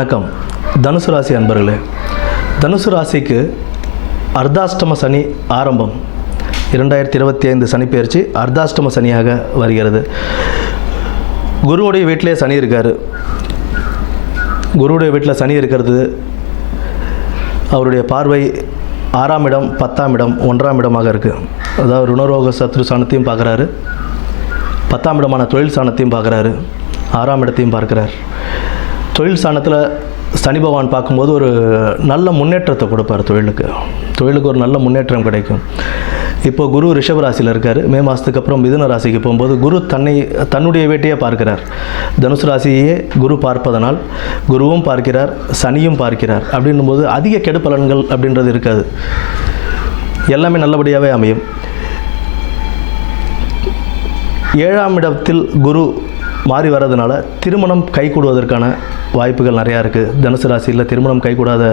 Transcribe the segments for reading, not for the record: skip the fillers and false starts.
வணக்கம். தனுசு ராசி அன்பர்களே, தனுசு ராசிக்கு அர்த்தாஷ்டம சனி ஆரம்பம். 2025 சனிப்பெயர்ச்சி அர்த்தாஷ்டம சனியாக வருகிறது. குருவுடைய வீட்டிலே சனி இருக்கார். குருவுடைய வீட்டில் சனி இருக்கிறது, அவருடைய பார்வை 6ஆம் இடம், 10ஆம் இடம், 1ஆம் இடமாக இருக்குது. அதாவது ருணரோக சத்ரு சாணத்தையும் பார்க்குறாரு, 10ஆம் இடமான தொழில் சாணத்தையும் பார்க்குறாரு, 6ஆம் இடத்தையும் பார்க்குறார். தொழில் சாணத்தில் சனி பகவான் பார்க்கும்போது ஒரு நல்ல முன்னேற்றத்தை கொடுப்பார். தொழிலுக்கு ஒரு நல்ல முன்னேற்றம் கிடைக்கும். இப்போ குரு ரிஷப ராசியில் இருக்கார். மே மாதத்துக்கு அப்புறம் மிதுன ராசிக்கு போகும்போது குரு தன்னுடைய வீட்டையே பார்க்கிறார். தனுசு ராசியே குரு பார்ப்பதனால் குருவும் பார்க்கிறார், சனியும் பார்க்கிறார். அப்படின்னும் போது அதிக கெடு பலன்கள் அப்படின்றது இருக்காது. எல்லாமே நல்லபடியாகவே அமையும். 7ஆம் இடத்தில் குரு மாறி வர்றதுனால திருமணம் கைகூடுவதற்கான வாய்ப்புகள் நிறையா இருக்குது. தனுசு ராசியில் திருமணம் கைகூடாத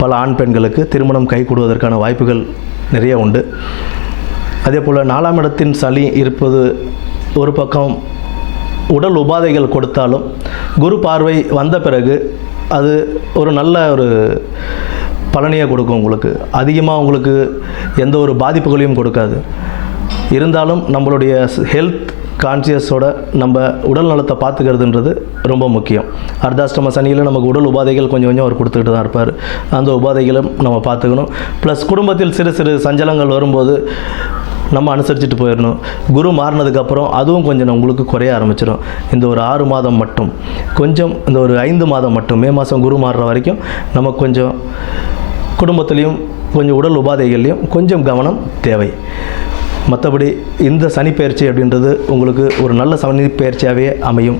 பல ஆண் பெண்களுக்கு திருமணம் கைகூடுவதற்கான வாய்ப்புகள் நிறைய உண்டு. அதே போல் 4ஆம் இடத்தின் சனி இருப்பது ஒரு பக்கம் உடல் உபாதைகள் கொடுத்தாலும் குரு பார்வை வந்த பிறகு அது ஒரு நல்ல ஒரு பலனையை கொடுக்கும். உங்களுக்கு அதிகமாக உங்களுக்கு எந்த ஒரு பாதிப்புகளையும் கொடுக்காது. இருந்தாலும் நம்மளுடைய ஹெல்த் கான்சியஸோட நம்ம உடல் நலத்தை பார்த்துக்கிறதுன்றது ரொம்ப முக்கியம். அர்த்தாஷ்டம சனியில் நமக்கு உடல் உபாதைகள் கொஞ்சம் கொஞ்சம் அவர் கொடுத்துக்கிட்டு தான் இருப்பார். அந்த உபாதைகளும் நம்ம பார்த்துக்கணும். ப்ளஸ் குடும்பத்தில் சிறு சிறு சஞ்சலங்கள் வரும்போது நம்ம அனுசரிச்சுட்டு போயிடணும். குரு மாறினதுக்கப்புறம் அதுவும் கொஞ்சம் உங்களுக்கு குறைய ஆரம்பிச்சிடும். இந்த ஒரு 6 மாதம் மட்டும் கொஞ்சம், இந்த ஒரு 5 மாதம் மட்டும், மே மாதம் குரு மாறுற வரைக்கும் நமக்கு கொஞ்சம் குடும்பத்துலேயும் கொஞ்சம் உடல் உபாதைகள்லையும் கொஞ்சம் கவனம் தேவை. மற்றபடி இந்த சனிப்பெயர்ச்சி அப்படின்றது உங்களுக்கு ஒரு நல்ல சனிப்பெயர்ச்சியாகவே அமையும்.